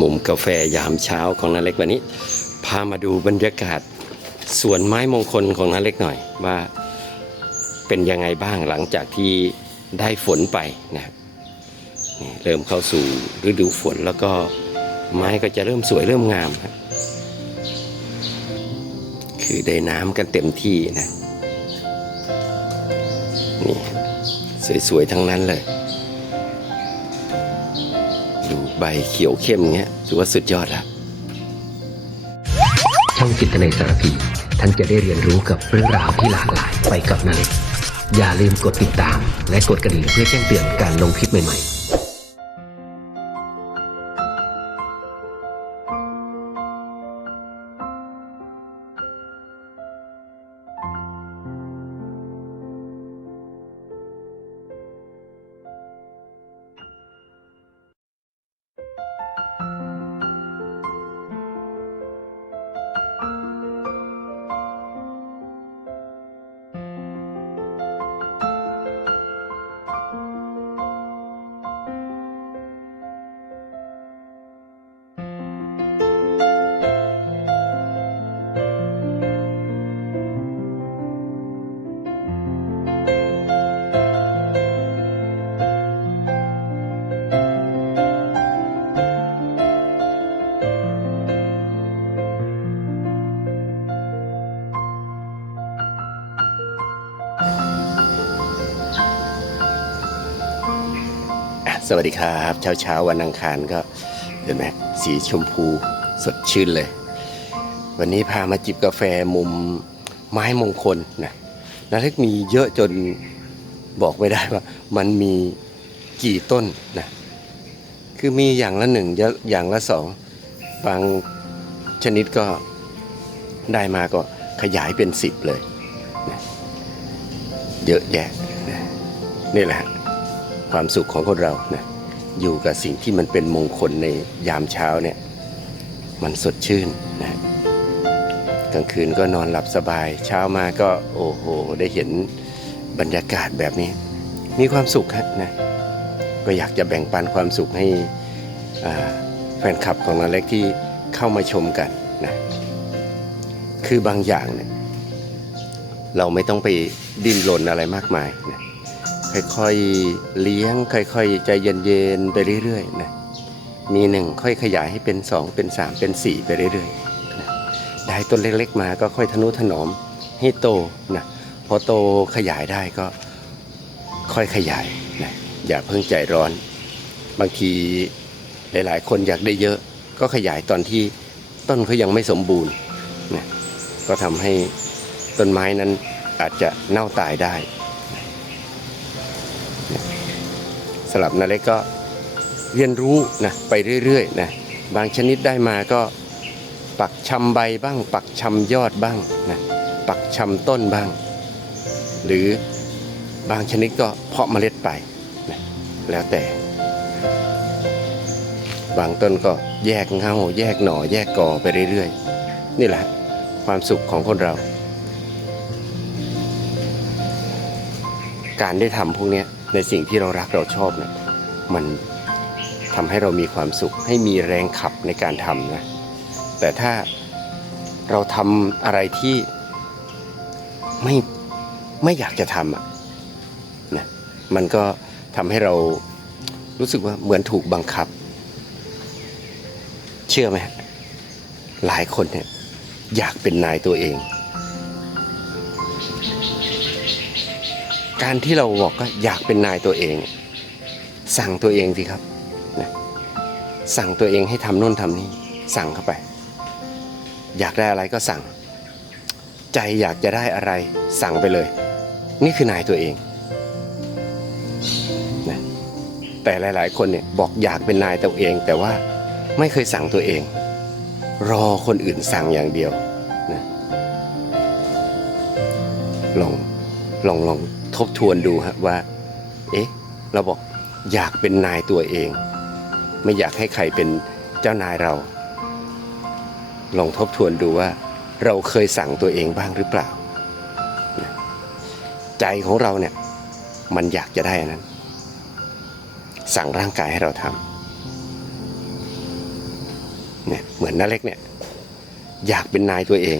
มุมกาแฟยามเช้าของนาเล็กวันนี้ พามาดูบรรยากาศสวนไม้มงคลของนาเล็กหน่อยว่าเป็นยังไงบ้างหลังจากที่ได้ฝนไปนะครับเริ่มเข้าสู่ฤดูฝนแล้วก็ไม้ก็จะเริ่มสวยเริ่มงามครับคือได้น้ำกันเต็มที่นะนี่สวยๆทั้งนั้นเลย ใบเขียวเข้มเงี้ยถือว่าสุดยอดแล้วช่องจิตในสารพีท่านจะได้เรียนรู้กับเรื่องราวที่หลากหลายไปกับนาเล็กอย่าลืมกดติดตาม และกดกระดิ่งเพื่อแจ้งเตือนการลงคลิปใหม่ๆ สวัสดีครับเช้าเช้าวันอังคารก็เห็นไหมสีชมพูสดชื่นเลย วันนี้พามาจิบกาแฟมุมไม้มงคลนะนาเล็กมีเยอะจนบอกไม่ได้ว่า มันมีกี่ต้นนะคือมีอย่างละหนึ่งอย่างละสองบางชนิดก็ได้มาก็ขยายเป็นสิบเลยนะเยอะแยะนะนี่แหละ ความสุขของคนเรานะอยู่กับสิ่งที่มันเป็นมงคลในยามเช้าเนี่ยมันสดชื่นนะกลางคืนก็นอนหลับสบาย เช้ามาก็โอ้โห ได้เห็นบรรยากาศแบบนี้ มีความสุขฮะนะก็อยากจะแบ่งปันความสุขให้แฟนคลับของนาเล็กที่เข้ามาชมกันนะคือบางอย่างเนี่ยเราไม่ต้องไปดิ้นรนอะไรมากมายนะ ค่อยๆเลี้ยง ค่อยๆ ใจเย็นๆ ไปเรื่อยๆนะมีหนึ่งค่อยขยายให้เป็นสองเป็นสามเป็นสี่ไปเรื่อยๆนะได้ต้นเล็กๆมาก็ค่อยทนุถนอมให้โตนะพอโตขยายได้ก็ค่อยขยายนะอย่าเพิ่งใจร้อน บางทีหลายๆ คนอยากได้เยอะ ก็ขยายตอนที่ต้นเขายังไม่สมบูรณ์นะก็ทำให้ต้นไม้นั้นอาจจะเน่าตายได้ สลับนาเล็กก็เรียนรู้นะไปเรื่อยๆนะบางชนิดได้มาก็ปักชำใบบ้าง ปักชำยอดบ้างนะปักชำต้นบ้าง หรือบางชนิดก็เพาะเมล็ดไปนะแล้วแต่ บางต้นก็แยกเงาแยกหน่อแยกกอไปเรื่อยๆ นี่แหละความสุขของคนเรา การได้ทำพวกนี้ ในสิ่งที่เรารักเราชอบเนี่ยมันทำให้เรามีความสุข ให้มีแรงขับในการทำนะแต่ถ้าเราทำอะไรที่ไม่ไม่อยากจะทำอะนะมันก็ทำให้เรารู้สึกว่าเหมือนถูกบังคับ เชื่อไหมหลายคนเนี่ยอยากเป็นนายตัวเอง การที่เราบอกว่าอยากเป็นนายตัวเอง สั่งตัวเองสิครับนะสั่งตัวเองให้ทำโน่นทำนี่สั่งเข้าไป อยากได้อะไรก็สั่ง ใจอยากจะได้อะไรสั่งไปเลย นี่คือนายตัวเองนะแต่หลาย ๆ คนเนี่ยบอกอยากเป็นนายตัวเอง แต่ว่าไม่เคยสั่งตัวเอง รอคนอื่นสั่งอย่างเดียวนะลองลองลอง ทบทวนดูฮะว่า เอ๊ะ เราบอกอยากเป็นนายตัวเอง ไม่อยากให้ใครเป็นเจ้านายเรา ลองทบทวนดูว่า เราเคยสั่งตัวเองบ้างหรือเปล่า ใจของเราเนี่ย มันอยากจะได้อันนั้น สั่งร่างกายให้เราทำเนี่ยเหมือนน้าเล็กเนี่ย อยากเป็นนายตัวเอง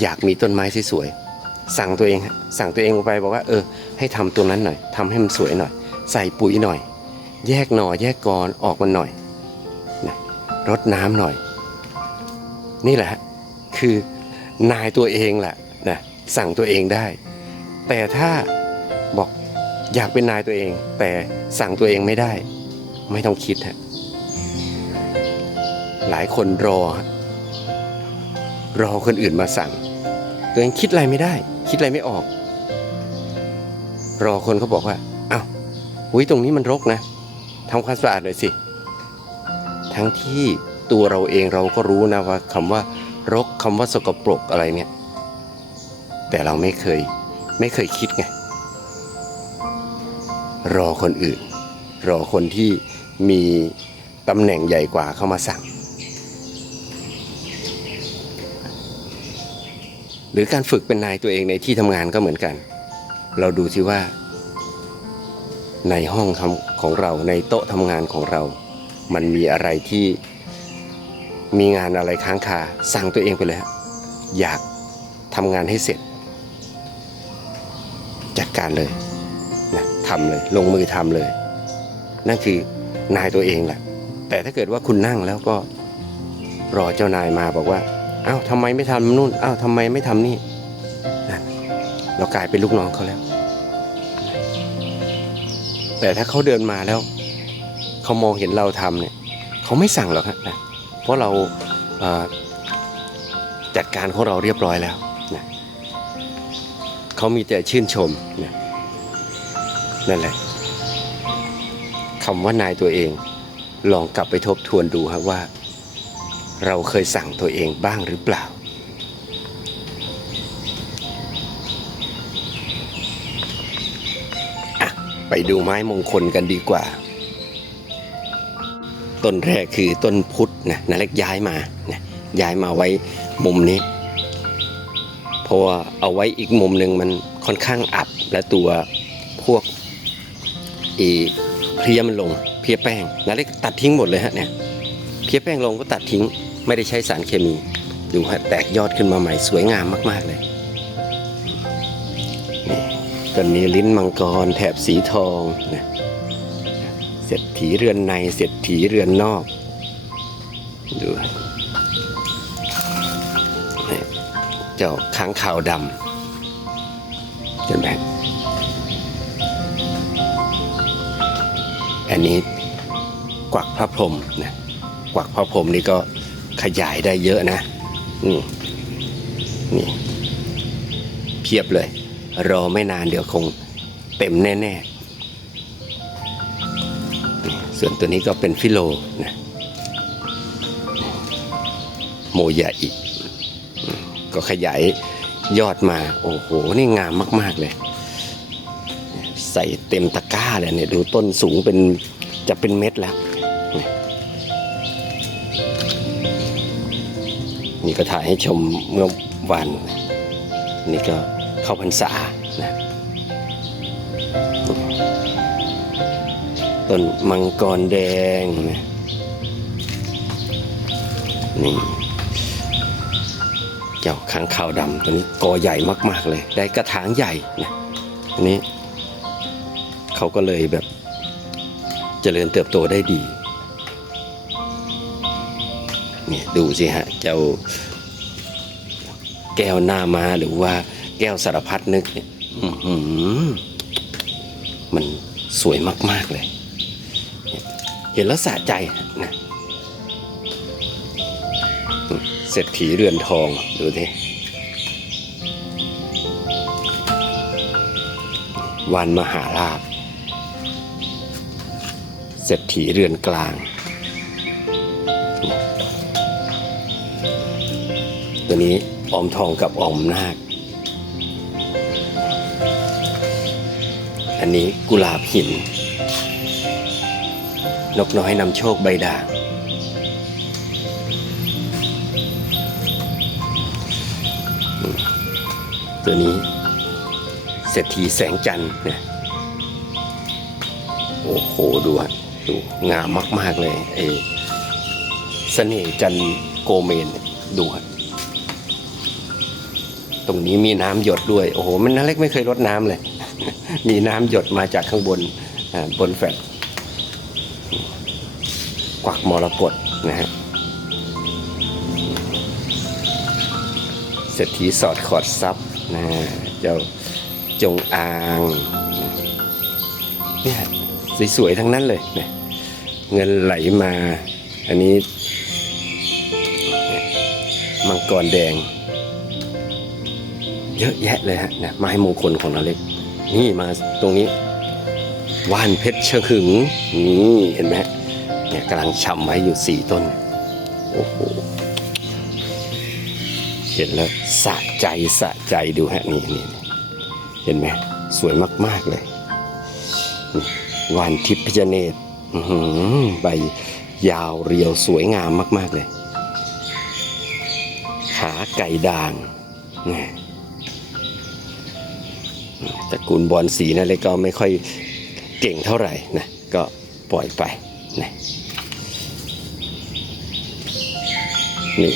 อยากมีต้นไม้สวยๆ สั่งตัวเองสั่งตัวเองไปบอกว่าเออให้ทำตัวนั้นหน่อยทำให้มันสวยหน่อย ใส่ปุ๋ยหน่อย แยกหน่อแยกกรออกมาหน่อยนะรดน้ำหน่อย นี่แหละคือนายตัวเองแหละนะสั่งตัวเองได้ แต่ถ้าบอกอยากเป็นนายตัวเอง แต่สั่งตัวเองไม่ได้ ไม่ต้องคิดฮะหลายคนรอ รอคนอื่นมาสั่ง ตัวเองคิดอะไรไม่ได้ คิดอะไรไม่ออก รอคนเขาบอกว่าอ้าวอุ้ยตรงนี้มันรกนะทำความสะอาดหน่อยสิ ทั้งที่ตัวเราเองเราก็รู้นะว่าคำว่ารกคำว่าสกปรกอะไรเนี่ย แต่เราไม่เคยไม่เคยคิดไง รอคนอื่น รอคนที่มีตำแหน่งใหญ่กว่าเข้ามาสั่ง หรือการฝึกเป็นนายตัวเองในที่ทำงานก็เหมือนกัน เราดูสิว่า ในห้องของเราในโต๊ะทำงานของเรา มันมีอะไรที่มีงานอะไรค้างคาสั่งตัวเองไปเลยฮะอยากทำงานให้เสร็จ จัดการเลยนะทำเลย ลงมือทำเลย นั่นคือนายตัวเองแหละแต่ถ้าเกิดว่าคุณนั่งแล้วก็รอเจ้านายมาบอกว่า อ้าวทำไมไม่ทำนู่นอ้าวทำไมไม่ทำนี่นั่นเรากลายเป็นลูกน้องเขาแล้ว แต่ถ้าเขาเดินมาแล้วเขามองเห็นเราทำเนี่ยเขาไม่สั่งหรอกฮะนะเพราะเราเอ่อจัดการของเราเรียบร้อยแล้วนะเขามีแต่ชื่นชมนะนั่นแหละคำว่านายตัวเอง ลองกลับไปทบทวนดูครับว่า เราเคยสั่งตัวเองบ้างหรือเปล่า ไปดูไม้มงคลกันดีกว่า ต้นแรกคือต้นพุทธนะนาเล็กย้ายมานะย้ายมาไว้มุมนี้ เพราะว่าเอาไว้อีกมุมหนึ่งมันค่อนข้างอับและตัวพวกอีเพลียมันลงเพียแป้งนาเล็กตัดทิ้งหมดเลยฮะเนี่ยเพียแป้งลงก็ตัดทิ้ง ไม่ได้ใช้สารเคมี ดูฮะแตกยอดขึ้นมาใหม่สวยงามมาก ๆ เลยนี่ต้นนี้ลิ้นมังกรแถบสีทองนะเศรษฐีเรือนในเศรษฐีเรือนนอก ดูฮะเจ้าค้างขาวดำเห็นไหมอันนี้กวักพระพรหมนะกวักพระพรหมนี่ก็ ขยายได้เยอะนะ นี่นี่เพียบเลย รอไม่นานเดี๋ยวคงเต็มแน่ๆนี่ส่วนตัวนี้ก็เป็นฟิโลนะโมยาอิก็ขยายยอดมา โอ้โห นี่งามมาก ๆ เลย ใส่เต็มตะกร้าเลยเนี่ย ดูต้นสูงเป็นจะเป็นเม็ดแล้ว นี่ก็ถ่ายให้ชมเมื่อวานนี่ก็เข้าพรรษานะต้นมังกรแดงนะนี่เจ้าค้างขาวดำตัวนี้กอใหญ่มาก ๆ เลย ได้กระถางใหญ่นะอันนี้เขาก็เลยแบบเจริญเติบโตได้ดี เนี่ยดูสิฮะเจ้าแก้วหน้ามาหรือว่าแก้วสารพัดนึกเนี่ยมันสวยมาก ๆ เลยเนี่ยเห็นแล้วสะใจนะเศรษฐีเรือนทอง ดูดิวันมหาลาภเศรษฐีเรือนกลาง ตัวนี้ออมทองกับออมนาค อันนี้กุหลาบหิน นกน้อยนำโชคใบด่าง ตัวนี้เศรษฐีแสงจันทร์นะโอ้โหดูอะดูงามมาก ๆ เลยไอ้เสน่ห์จันทร์โกเมนดูครับ ตรงนี้มีน้ำหยดด้วย โอ้โห มันนาเล็กไม่เคยรดน้ำเลย มีน้ำหยดมาจากข้างบนบนแฟลตกวักมรกตนะฮะเศรษฐีสอดขอดซับนะเจ้าจงอางเนี่ยสวยๆทั้งนั้นเลยเนี่ยเงินไหลมา อันนี้ มังกรแดง เยอะแยะเลยฮะนะไม้มงคลของเราเล็ก นี่มาตรงนี้ว่านเพชรเชหึงนี่เห็นไหมเนี่ยกำลังช่ำไว้อยู่สี่ต้นโอ้โหเห็นแล้วสะใจสะใจดูฮะนี่นี่เห็นไหมสวยมากๆเลยนี่วานทิพย์พจเนตรอื้อหือใบยาวเรียวสวยงามมาก ๆเลย ขาไก่ด่างเนี่ย ตระกูลบอลสีนั่นเลยก็ไม่ค่อยเก่งเท่าไหร่นะก็ปล่อยไปนะนี่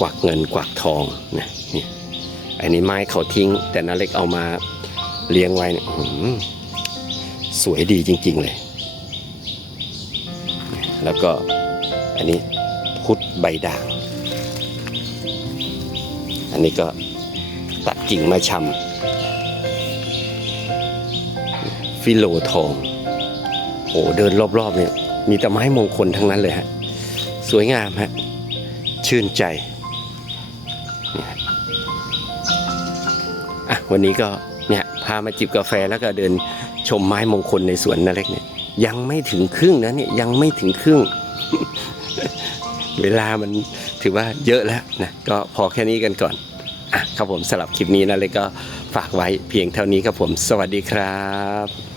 กวักเงินกวักทองนะนี่อันนี้ไม้เขาทิ้ง แต่นาเล็กเอามาเลี้ยงไว้เนี่ยสวยดีจริง ๆ เลย แล้วก็อันนี้พุทธใบด่าง อันนี้ก็ตัดกิ่งมาชำฟิโลทองโอ้เดินรอบๆเนี่ยมีแต่ไม้มงคลทั้งนั้นเลยฮะ สวยงามฮะ ชื่นใจอะวันนี้ก็เนี่ยพามาจิบกาแฟแล้วก็เดินชมไม้มงคลในสวนนาเล็กเนี่ยยังไม่ถึงครึ่งนะเนี่ยยังไม่ถึงครึ่ง เวลามัน ถือว่าเยอะแล้วนะก็พอแค่นี้กันก่อนอะครับผมสำหรับคลิปนี้นะเล็กก็ฝากไว้เพียงเท่านี้ครับผม สวัสดีครับ